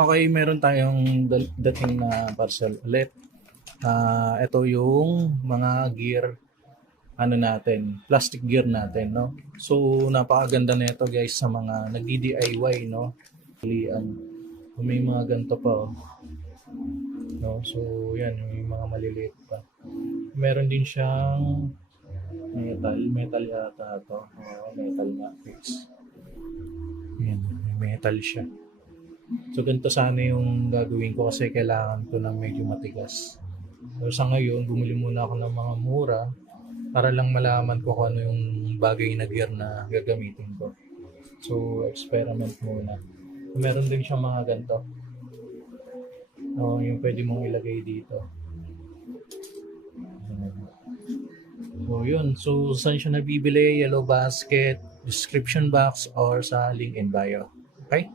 Okay, meron tayong dating na parcel ulit. Ito yung mga gear ano natin, plastic gear natin, no? So, napakaganda nito guys sa mga nagdi-DIY, no? May mga ganito pa, oh, no? So, yan, may mga maliliit pa. Meron din siyang metal yata to. Metal nga, fix. Yan, may metal siya. So, ganito sana yung gagawin ko kasi kailangan ko ng medyo matigas. So, sa ngayon, bumili muna ako ng mga mura para lang malaman ko kung ano yung bagay na gear na gagamitin ko. So, experiment muna. Meron din siyang mga ganito. Yung pwede mong ilagay dito. So, yun. So, saan siya nabibili? Yellow Basket, description box, or sa link in bio. Okay?